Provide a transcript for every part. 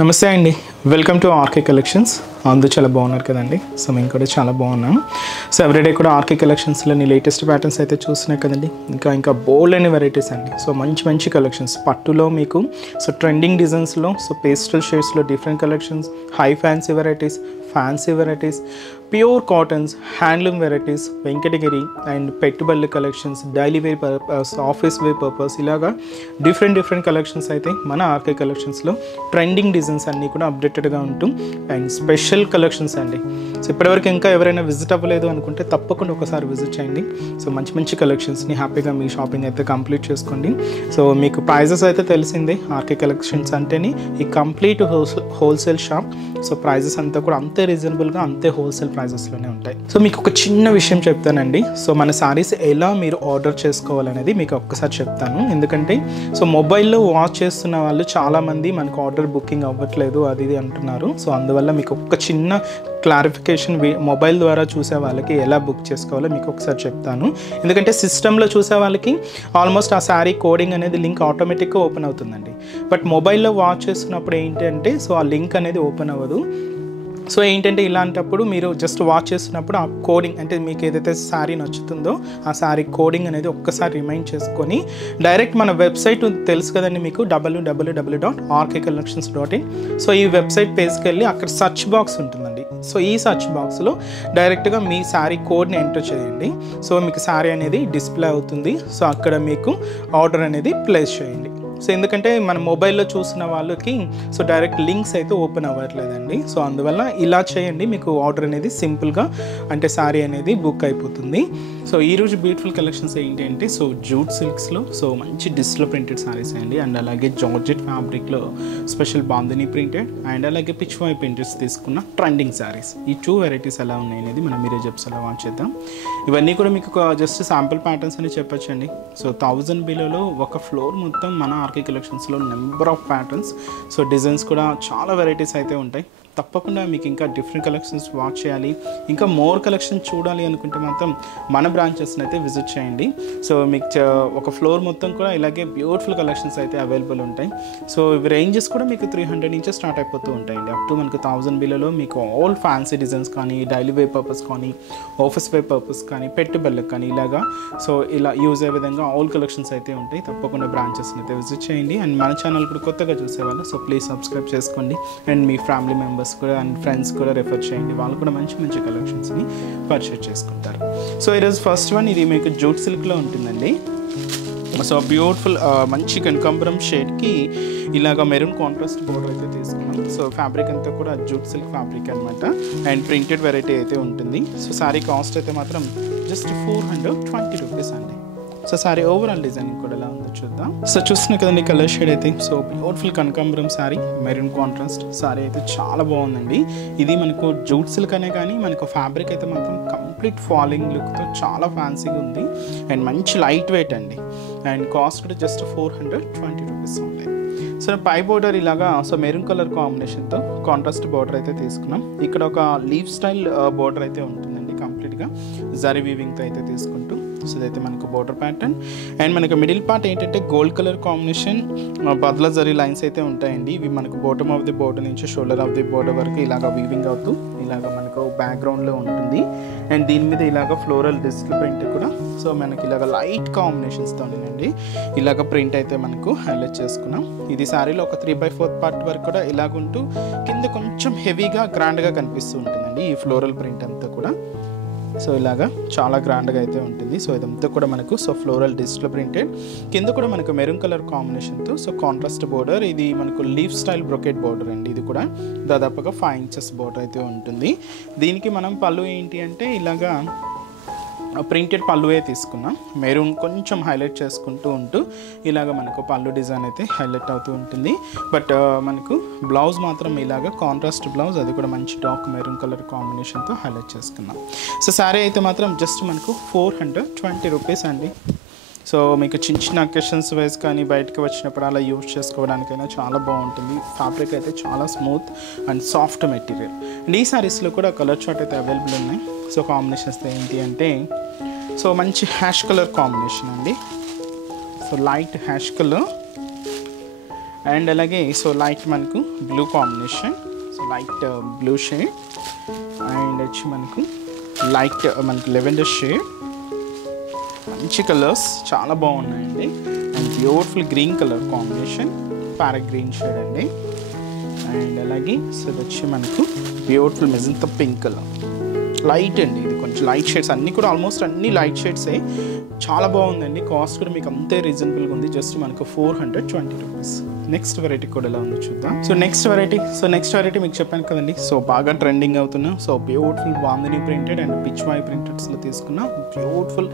నమస్తే అండి, welcome to RK collections. అందరూ చాలా బాగున్నారు కదండి. సో మేము కూడా చాలా బాగున్నాం. సో ఎవ్రీడే కూడా ఆర్కే కలెక్షన్స్లోని లేటెస్ట్ ప్యాటర్న్స్ అయితే చూస్తున్నాయి కదండి. ఇంకా బోల్డ్ అనే వెరైటీస్ అండి. సో మంచి కలెక్షన్స్ పట్టులో మీకు సో ట్రెండింగ్ డిజైన్స్లో సో పేస్టల్ షేడ్స్లో different collections, high fancy varieties, pure cottons, handloom varieties, Venkatagiri and పెట్టుబడుల collections, daily wear purpose, office wear purpose, ఇలాగా డిఫరెంట్ కలెక్షన్స్ అయితే మన ఆర్కే కలెక్షన్స్లో ట్రెండింగ్ డిజైన్స్ అన్నీ కూడా అప్డేటెడ్గా ఉంటూ అండ్ స్పెషల్ కలెక్షన్స్ అండి. సో ఇప్పటివరకు ఇంకా ఎవరైనా విజిట్ అవ్వలేదు అనుకుంటే తప్పకుండా ఒకసారి విజిట్ చేయండి. సో మంచి కలెక్షన్స్ని హ్యాపీగా మీ షాపింగ్ అయితే కంప్లీట్ చేసుకోండి. సో మీకు ప్రైజెస్ అయితే తెలిసిందే, ఆర్కే కలెక్షన్స్ అంటేనే ఈ complete wholesale shop. So prices అంతా కూడా అంతే రీజనబుల్గా, అంతే హోల్సేల్ ప్రైజెస్లోనే ఉంటాయి. సో మీకు ఒక చిన్న విషయం చెప్తానండి. సో మన శారీస్ ఎలా మీరు ఆర్డర్ చేసుకోవాలనేది మీకు ఒక్కసారి చెప్తాను. ఎందుకంటే సో మొబైల్లో వాచ్ చేస్తున్న వాళ్ళు చాలామంది మనకు ఆర్డర్ బుకింగ్ అవ్వట్లేదు అది ఇది అంటున్నారు. సో అందువల్ల మీకు ఒక చిన్న క్లారిఫికేషన్, మొబైల్ ద్వారా చూసే వాళ్ళకి ఎలా బుక్ చేసుకోవాలో మీకు ఒకసారి చెప్తాను. ఎందుకంటే సిస్టంలో చూసే వాళ్ళకి ఆల్మోస్ట్ ఆ శారీ కోడింగ్ అనేది లింక్ ఆటోమేటిక్గా ఓపెన్ అవుతుందండి. బట్ మొబైల్లో వాచ్ చేస్తున్నప్పుడు ఏంటంటే సో ఆ లింక్ అనేది ఓపెన్ అవ్వదు. సో ఏంటంటే ఇలాంటప్పుడు మీరు జస్ట్ వాచ్ చేస్తున్నప్పుడు ఆ కోడింగ్ అంటే మీకు ఏదైతే శారీ నచ్చుతుందో ఆ శారీ కోడింగ్ అనేది ఒక్కసారి రిమైండ్ చేసుకొని డైరెక్ట్ మన వెబ్సైట్ తెలుసు కదండి మీకు, www.rkcollections.in. సో ఈ వెబ్సైట్ పేజ్కి వెళ్ళి అక్కడ సర్చ్ బాక్స్ ఉంటుందండి. సో ఈ సర్చ్ బాక్స్లో డైరెక్ట్గా మీ శారీ కోడ్ని ఎంటర్ చేయండి. సో మీకు శారీ అనేది డిస్ప్లే అవుతుంది. సో అక్కడ మీకు ఆర్డర్ అనేది ప్లేస్ చేయండి. సో ఎందుకంటే మన మొబైల్లో చూసిన వాళ్ళకి సో డైరెక్ట్ లింక్స్ అయితే ఓపెన్ అవ్వట్లేదండి. సో అందువల్ల ఇలా చేయండి, మీకు ఆర్డర్ అనేది సింపుల్గా అంటే శారీ అనేది బుక్ అయిపోతుంది. సో ఈరోజు బ్యూటిఫుల్ కలెక్షన్స్ ఏంటి అంటే సో జూట్ సిల్క్స్లో సో మంచి డిజిటల్ ప్రింటెడ్ శారీస్ అండి. అండ్ అలాగే జార్జెట్ ఫ్యాబ్రిక్లో స్పెషల్ బాందిని ప్రింటెడ్ అండ్ అలాగే పిచ్వాయ్ ప్రింటెడ్స్ తీసుకున్న ట్రెండింగ్ శారీస్. ఈ 2 వెరైటీస్ ఎలా ఉన్నాయి అనేది మనం మీరే జబ్స్ అలా వాచ్ చేద్దాం. ఇవన్నీ కూడా మీకు జస్ట్ శాంపుల్ ప్యాటర్న్స్ అని చెప్పొచ్చండి. సో 1000 బిలోలో ఒక ఫ్లోర్ మొత్తం మన ఆర్కే కలెక్షన్స్లో number of patterns, so designs కూడా చాలా వెరైటీస్ అయితే ఉంటాయి. తప్పకుండా మీకు ఇంకా డిఫరెంట్ కలెక్షన్స్ వాచ్ చేయాలి, ఇంకా మోర్ కలెక్షన్ చూడాలి అనుకుంటే మాత్రం మన బ్రాంచెస్ని అయితే విజిట్ చేయండి. సో మీకు ఒక ఫ్లోర్ మొత్తం కూడా ఇలాగే బ్యూటిఫుల్ కలెక్షన్స్ అయితే అవైలబుల్ ఉంటాయి. సో ఇవి రేంజెస్ కూడా మీకు 300 నుంచి స్టార్ట్ అయిపోతూ ఉంటాయండి. అప్ టు మనకు 1000 బిలోలో మీకు ఆల్ ఫ్యాన్సీ డిజైన్స్ కానీ, డైలీ వేర్ పర్పస్ కానీ, ఆఫీస్ వేర్ పర్పస్ కానీ, పెట్టుబడులకు కానీ ఇలాగా సో ఇలా యూజ్ అయ్యే విధంగా ఆల్ కలెక్షన్స్ అయితే ఉంటాయి. తప్పకుండా బ్రాంచెస్ని అయితే విజిట్ చేయండి. అండ్ మన ఛానల్ కూడా కొత్తగా చూసేవాళ్ళు సో ప్లీజ్ సబ్స్క్రైబ్ చేసుకోండి. అండ్ మీ ఫ్యామిలీ మెంబర్స్ కూడా అండ్ ఫ్రెండ్స్ కూడా రెఫర్ చేయండి, వాళ్ళు కూడా మంచి కలెక్షన్స్ని పర్చేస్ చేసుకుంటారు. సో ఈరోజు ఫస్ట్ వన్ ఇది మీకు జూట్ సిల్క్లో ఉంటుందండి. సో బ్యూటిఫుల్ మంచి కనకాంబరం షేడ్కి ఇలాగ మెరూన్ కాంట్రాస్ట్ బోర్డర్ అయితే తీసుకున్నాం. సో ఫ్యాబ్రిక్ అంతా కూడా జూట్ సిల్క్ ఫ్యాబ్రిక్ అనమాట. అండ్ ప్రింటెడ్ వెరైటీ అయితే ఉంటుంది. సో శారీ కాస్ట్ అయితే మాత్రం జస్ట్ 420 రూపీస్ అండి. సో శారీ ఓవరాల్ డిజైనింగ్ కూడా ఎలా ఉందో చూద్దాం. సో చూస్తున్నా కదండి కలర్ షేడ్ అయితే సో బ్యూటిఫుల్ కనకాంబరం శారీ, మెరూన్ కాంట్రాస్ట్ శారీ అయితే చాలా బాగుందండి. ఇది మనకు జూట్ సిల్క్ అనే కానీ మనకు ఫ్యాబ్రిక్ అయితే మాత్రం కంప్లీట్ ఫాలింగ్ లుక్తో చాలా ఫ్యాన్సీగా ఉంది. అండ్ మంచి లైట్ వెయిట్ అండి. అండ్ కాస్ట్ కూడా జస్ట్ 420 రూపీస్ ఉంది. సో పై బోర్డర్ ఇలాగా సో మెరూన్ కలర్ కాంబినేషన్తో కాంట్రాస్ట్ బోర్డర్ అయితే తీసుకున్నాం. ఇక్కడ ఒక లీవ్ స్టైల్ బోర్డర్ అయితే ఉంటుందండి, కంప్లీట్గా జరీ వీవింగ్తో అయితే తీసుకుంటూ. సో ఇదైతే మనకు బోర్డర్ ప్యాటర్న్. అండ్ మనకు మిడిల్ పార్ట్ ఏంటంటే గోల్డ్ కలర్ కాంబినేషన్ బద్ల జరీ లైన్స్ అయితే ఉంటాయండి. ఇవి మనకు బాటమ్ ఆఫ్ ది బోర్డర్ నుంచి షోల్డర్ ఆఫ్ ది బోర్డర్ వరకు ఇలాగ వీవింగ్ అవుతూ ఇలాగ మనకు బ్యాక్గ్రౌండ్లో ఉంటుంది. అండ్ దీని మీద ఇలాగ ఫ్లోరల్ డిజిటల్ ప్రింట్ కూడా సో మనకి ఇలాగ లైట్ కాంబినేషన్స్తోనేనండి ఇలాగ ప్రింట్ అయితే మనకు హైలైట్ చేసుకున్నాం. ఇది శారీలో ఒక 3/4 పార్ట్ వరకు కూడా ఇలాగుంటూ కింద కొంచెం హెవీగా గ్రాండ్గా కనిపిస్తూ ఉంటుందండి ఈ ఫ్లోరల్ ప్రింట్ అంతా కూడా. సో ఇలాగా చాలా గ్రాండ్గా అయితే ఉంటుంది. సో ఇదంతా కూడా మనకు సో ఫ్లోరల్ డిజిటల్ ప్రింటెడ్, కింద కూడా మనకు మెరూన్ కలర్ కాంబినేషన్తో సో కాంట్రాస్ట్ బోర్డర్. ఇది మనకు లీఫ్ స్టైల్ బ్రొకెట్ బోర్డర్ అండి. ఇది కూడా దాదాపుగా 5 ఇంచెస్ బోర్డర్ అయితే ఉంటుంది. దీనికి మనం పళ్ళు ఏంటి అంటే ఇలాగా ప్రింటెడ్ పళ్ళువే తీసుకున్నాం. మెరూన్ కొంచెం హైలైట్ చేసుకుంటూ ఉంటూ ఇలాగ మనకు పళ్ళు డిజైన్ అయితే హైలైట్ అవుతూ ఉంటుంది. బట్ మనకు బ్లౌజ్ మాత్రం ఇలాగ కాంట్రాస్ట్ బ్లౌజ్, అది కూడా మంచి డార్క్ మెరూన్ కలర్ కాంబినేషన్తో హైలైట్ చేసుకున్నాం. సో శారీ అయితే మాత్రం జస్ట్ మనకు 420 రూపీస్ అండి. సో మీకు చిన్న అకేషన్స్ వైజ్ కానీ బయటకు వచ్చినప్పుడు అలా యూజ్ చేసుకోవడానికైనా చాలా బాగుంటుంది. ఫ్యాబ్రిక్ అయితే చాలా smooth and soft material. And ఈ శారీస్లో కూడా కలర్ చార్ట్ అయితే అవైలబుల్ ఉన్నాయి. సో కాంబినేషన్స్ ఏంటి అంటే సో మంచి హ్యాష్ కలర్ కాంబినేషన్ అండి. So light ash colour and అలాగే సో లైట్ మనకు blue combination, so light blue shade. And వచ్చి మనకు లైట్ మనకు లెవెండర్ షేడ్, మంచి కలర్స్ చాలా బాగున్నాయండి. And beautiful green colour combination, parrot green shade అండి. అండ్ అలాగే సో ఇది వచ్చి మనకు beautiful magenta pink colour, light అండి. ఇది కొంచెం లైట్ షేడ్స్, అన్నీ కూడా ఆల్మోస్ట్ అన్ని లైట్ షేడ్సే. చాలా బాగుందండి. కాస్ట్ కూడా మీకు అంతే రీజనబుల్గా ఉంది, జస్ట్ మనకు 420 రూపీస్. నెక్స్ట్ వెరైటీ కూడా ఎలా ఉందో చూద్దాం. సో నెక్స్ట్ వెరైటీ మీకు చెప్పాను కదండి, సో బాగా ట్రెండింగ్ అవుతున్నా, so beautiful bandhani printed and pichwai ప్రింటెడ్స్లో తీసుకున్న బ్యూటిఫుల్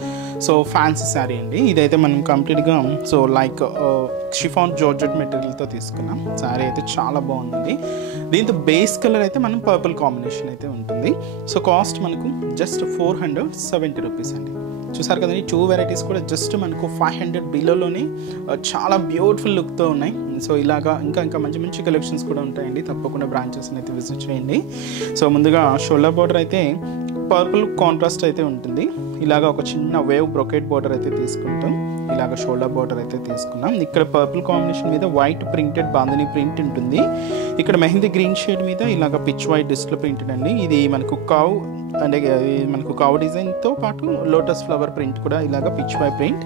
సో ఫ్యాన్సీ శారీ అండి. ఇదైతే మనం కంప్లీట్గా సో లైక్ షిఫాన్ జార్జెట్ మెటీరియల్తో తీసుకున్నాం. శారీ అయితే చాలా బాగుంది. దీంతో బేస్ కలర్ అయితే మనం పర్పుల్ కాంబినేషన్ అయితే ఉంటుంది. సో కాస్ట్ మనకు జస్ట్ 470 రూపీస్ అండి. చూసారు కదండి, 2 వెరైటీస్ కూడా జస్ట్ మనకు 500 బిలోలోనే చాలా బ్యూటిఫుల్ లుక్తో ఉన్నాయి. సో ఇలాగా ఇంకా మంచి మంచి కలెక్షన్స్ కూడా ఉంటాయండి. తప్పకుండా బ్రాంచెస్ని అయితే విజిట్ చేయండి. సో ముందుగా షోల్డర్ బార్డర్ అయితే పర్పుల్ కాంట్రాస్ట్ అయితే ఉంటుంది. ఇలాగ ఒక చిన్న వేవ్ బ్రొకెట్ బార్డర్ అయితే తీసుకుంటాం. ఇలాగ షోల్డర్ బార్డర్ అయితే తీసుకున్నాం. ఇక్కడ పర్పుల్ కాంబినేషన్ మీద వైట్ ప్రింటెడ్ బాందిని ప్రింట్ ఉంటుంది. ఇక్కడ మెహందీ గ్రీన్ షేడ్ మీద ఇలాగ పిచ్ వైట్ డిస్ప్లే ప్రింటెడ్ అండి. ఇది మనకు కావ్ అంటే మనకు కావ్ డిజైన్తో పాటు లోటస్ ఫ్లవర్ ప్రింట్ కూడా ఇలాగ పిచ్ వై ప్రింట్,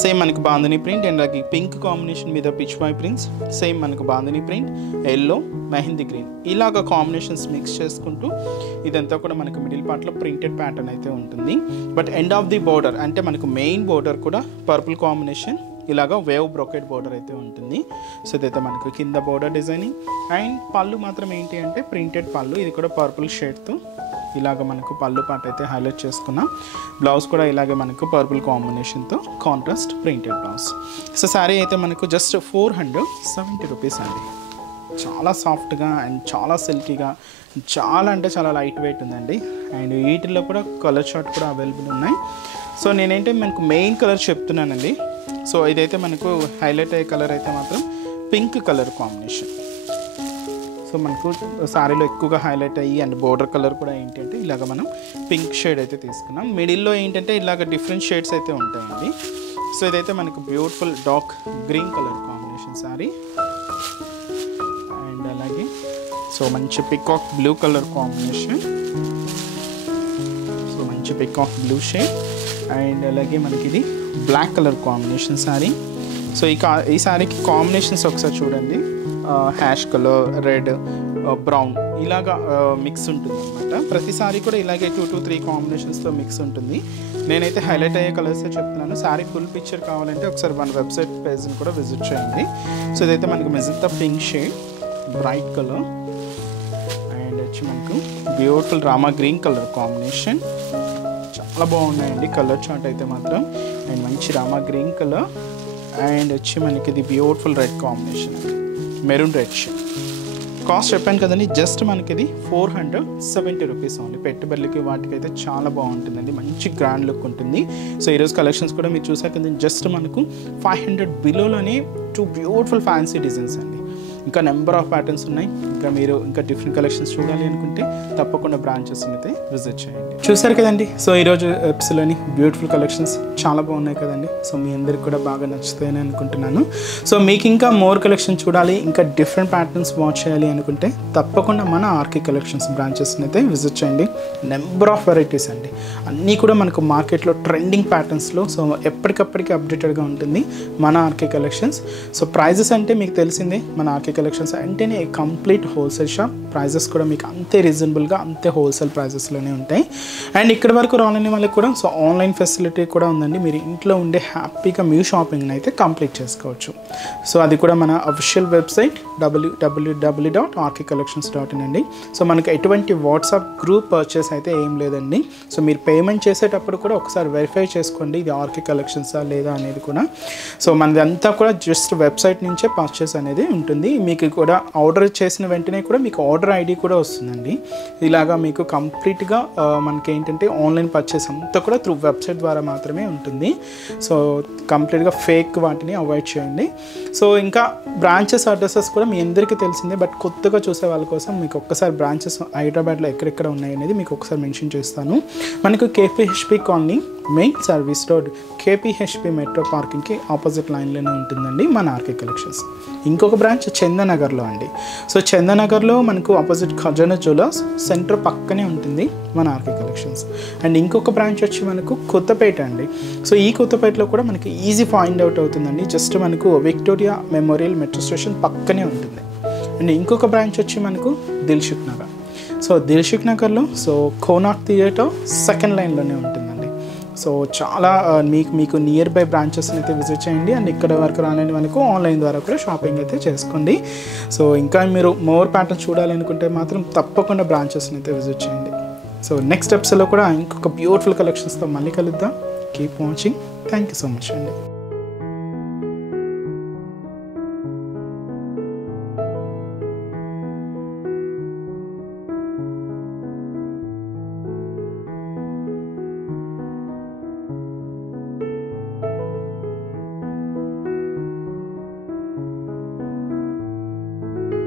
సేమ్ మనకు బాందిని ప్రింట్. అండ్ అలాగే పింక్ కాంబినేషన్ మీద పిచ్ వై ప్రింట్స్, సేమ్ మనకు bandhani print, yellow, mehndi green, ఇలాగ కాంబినేషన్స్ మిక్స్ చేసుకుంటూ ఇదంతా కూడా మనకు మిడిల్ పార్ట్లో ప్రింటెడ్ ప్యాటర్న్ అయితే ఉంటుంది. But end of the border అంటే మనకు మెయిన్ బోర్డర్ కూడా పర్పుల్ కాంబినేషన్, ఇలాగ వేవ్ బ్రొకెట్ బోర్డర్ అయితే ఉంటుంది. సో ఇదైతే మనకు కింద బోర్డర్ డిజైనింగ్. అండ్ పళ్ళు మాత్రం ఏంటి అంటే ప్రింటెడ్ పళ్ళు, ఇది కూడా పర్పుల్ షేడ్తో ఇలాగ మనకు పళ్ళు పాట అయితే హైలైట్ చేసుకున్నాం. బ్లౌజ్ కూడా ఇలాగే మనకు పర్పుల్ కాంబినేషన్తో contrast printed blouse. So sari అయితే మనకు జస్ట్ 470 రూపీస్ అండి. చాలా సాఫ్ట్గా అండ్ చాలా సిల్కీగా, చాలా అంటే చాలా లైట్ వెయిట్ ఉందండి. అండ్ వీటిల్లో కూడా కలర్ షార్ట్ కూడా అవైలబుల్ ఉన్నాయి. సో నేనేంటే మనకు మెయిన్ కలర్ చెప్తున్నానండి. సో ఇదైతే మనకు హైలైట్ అయ్యే కలర్ అయితే మాత్రం పింక్ కలర్ కాంబినేషన్. సో మనకు శారీలో ఎక్కువగా హైలైట్ అయ్యి అండ్ బోర్డర్ కలర్ కూడా ఏంటంటే ఇలాగ మనం పింక్ షేడ్ అయితే తీసుకున్నాం. మిడిల్లో ఏంటంటే ఇలాగ డిఫరెంట్ షేడ్స్ అయితే ఉంటాయండి. సో ఇదైతే మనకు beautiful dark green colour combination sari. And అలాగే సో మంచి peacock blue colour combination, so మంచి పికాక్ బ్లూ షేడ్. అండ్ అలాగే మనకి ఇది black colour combination sari. So ఈ శారీకి కాంబినేషన్స్ ఒకసారి చూడండి, హ్యాష్ కలర్, రెడ్, బ్రౌన్ ఇలాగా మిక్స్ ఉంటుంది అనమాట. ప్రతిసారి కూడా ఇలాగే 2 to 3 కాంబినేషన్స్తో మిక్స్ ఉంటుంది. నేనైతే హైలైట్ అయ్యే కలర్సే చెప్తున్నాను. శారీ ఫుల్ పిక్చర్ కావాలంటే ఒకసారి మన వెబ్సైట్ పేజ్ని కూడా విజిట్ చేయండి. సో ఇదైతే మనకు magenta pink shade, bright colour. And వచ్చి మనకు beautiful Rama green colour combination. చాలా బాగున్నాయండి కలర్ చార్ట్ అయితే మాత్రం. అండ్ మంచి రామా గ్రీన్ కలర్. అండ్ వచ్చి మనకి ఇది beautiful red combination, maroon red shade. Cost చెప్పాను కదండి, జస్ట్ మనకి ఇది 470 రూపీస్ ఓన్లీ. పెట్టుబడులకి వాటికైతే చాలా బాగుంటుందండి, మంచి గ్రాండ్ లుక్ ఉంటుంది. సో ఈరోజు కలెక్షన్స్ కూడా మీరు చూసాక జస్ట్ మనకు 500 బిలోలోనే 2 బ్యూటిఫుల్ ఫ్యాన్సీ డిజైన్స్ అండి. ఇంకా నెంబర్ ఆఫ్ ప్యాటర్న్స్ ఉన్నాయి. ఇంకా మీరు ఇంకా డిఫరెంట్ కలెక్షన్స్ చూడాలి అనుకుంటే తప్పకుండా బ్రాంచెస్ అయితే విజిట్ చేయండి. చూసారు కదండి, సో ఈరోజు ఎపిసోడ్లోని బ్యూటిఫుల్ కలెక్షన్స్ చాలా బాగున్నాయి కదండి. సో మీ అందరికి కూడా బాగా నచ్చుతాయని అనుకుంటున్నాను. సో మీకు ఇంకా మోర్ కలెక్షన్ చూడాలి, ఇంకా డిఫరెంట్ ప్యాటర్న్స్ వాచ్ చేయాలి అనుకుంటే తప్పకుండా మన ఆర్కే కలెక్షన్స్ బ్రాంచెస్ని అయితే విజిట్ చేయండి. నెంబర్ ఆఫ్ వెరైటీస్ అండి, అన్నీ కూడా మనకు మార్కెట్లో ట్రెండింగ్ ప్యాటర్న్స్లో. సో ఎప్పటికప్పటికి అప్డేటెడ్గా ఉంటుంది మన ఆర్కే కలెక్షన్స్. సో ప్రైజెస్ అంటే మీకు తెలిసిందే, మన ఆర్కే కలెక్షన్స్ అంటేనే కంప్లీట్ హోల్సేల్ షాప్. ప్రైజెస్ కూడా మీకు అంతే రీజనబుల్గా, అంతే హోల్సేల్ ప్రైజెస్లోనే ఉంటాయి. అండ్ ఇక్కడ వరకు రాలేని వాళ్ళకి కూడా సో ఆన్లైన్ ఫెసిలిటీ కూడా ఉందండి. మీరు ఇంట్లో ఉండే హ్యాపీగా మీ షాపింగ్ని అయితే కంప్లీట్ చేసుకోవచ్చు. సో అది కూడా మన అఫీషియల్ వెబ్సైట్ www.rkcollections.in అండి. సో మనకు ఎటువంటి వాట్సాప్ గ్రూప్ పర్చేస్ అయితే ఏం లేదండి. సో మీరు పేమెంట్ చేసేటప్పుడు కూడా ఒకసారి వెరిఫై చేసుకోండి, ఇది ఆర్కే కలెక్షన్సా లేదా అనేది కూడా. సో మనది అంతా కూడా జస్ట్ వెబ్సైట్ నుంచే పర్చేస్ అనేది ఉంటుంది. మీకు కూడా ఆర్డర్ చేసిన వెంటనే కూడా మీకు ఆర్డర్ ఐడి కూడా వస్తుందండి. ఇలాగా మీకు కంప్లీట్గా మనకి ఏంటంటే ఆన్లైన్ పర్చేస్ అంతా కూడా త్రూ వెబ్సైట్ ద్వారా మాత్రమే ఉంటుంది. సో కంప్లీట్గా ఫేక్ వాటిని అవాయిడ్ చేయండి. సో ఇంకా బ్రాంచెస్ అడ్రసెస్ కూడా మీ అందరికీ తెలిసిందే, బట్ కొత్తగా చూసే వాళ్ళ కోసం మీకు ఒక్కసారి బ్రాంచెస్ హైదరాబాద్లో ఎక్కడెక్కడ ఉన్నాయి అనేది మీకు ఒకసారి మెన్షన్ చేస్తాను. మనకు KPHB colony main service road KPHB metro పార్కింగ్కి ఆపోజిట్ లైన్లోనే ఉంటుందండి మన ఆర్కే కలెక్షన్స్. ఇంకొక బ్రాంచ్ చందనగర్లో అండి. సో చందనగర్లో మనకు ఆపోజిట్ ఖజానా జ్యువెలర్స్ సెంటర్ పక్కనే ఉంటుంది మన ఆర్కే కలెక్షన్స్. అండ్ ఇంకొక బ్రాంచ్ వచ్చి మనకు కొత్తపేట అండి. సో ఈ కొత్తపేటలో కూడా మనకి ఈజీ ఫైండ్ అవుట్ అవుతుందండి. జస్ట్ మనకు విక్టోరియా మెమోరియల్ మెట్రో స్టేషన్ పక్కనే ఉంటుంది. అండ్ ఇంకొక బ్రాంచ్ వచ్చి మనకు దిల్సుఖ్ నగర్. సో దిల్సుఖ్ నగర్లో సో కోనార్క్ థియేటర్ సెకండ్ లైన్లోనే ఉంటుందండి. సో చాలా మీకు నియర్ బై బ్రాంచెస్ని అయితే విజిట్ చేయండి. అండ్ ఇక్కడ వరకు రాలేని మనకు ఆన్లైన్ ద్వారా కూడా షాపింగ్ అయితే చేసుకోండి. సో ఇంకా మీరు మోర్ ప్యాటర్న్ చూడాలనుకుంటే మాత్రం తప్పకుండా బ్రాంచెస్ని అయితే విజిట్ చేయండి. సో నెక్స్ట్ ఎపిసోడ్లో కూడా ఇంకొక బ్యూటిఫుల్ కలెక్షన్స్తో మళ్ళీ కలుద్దాం. Keep watching. Thank you so much అండి.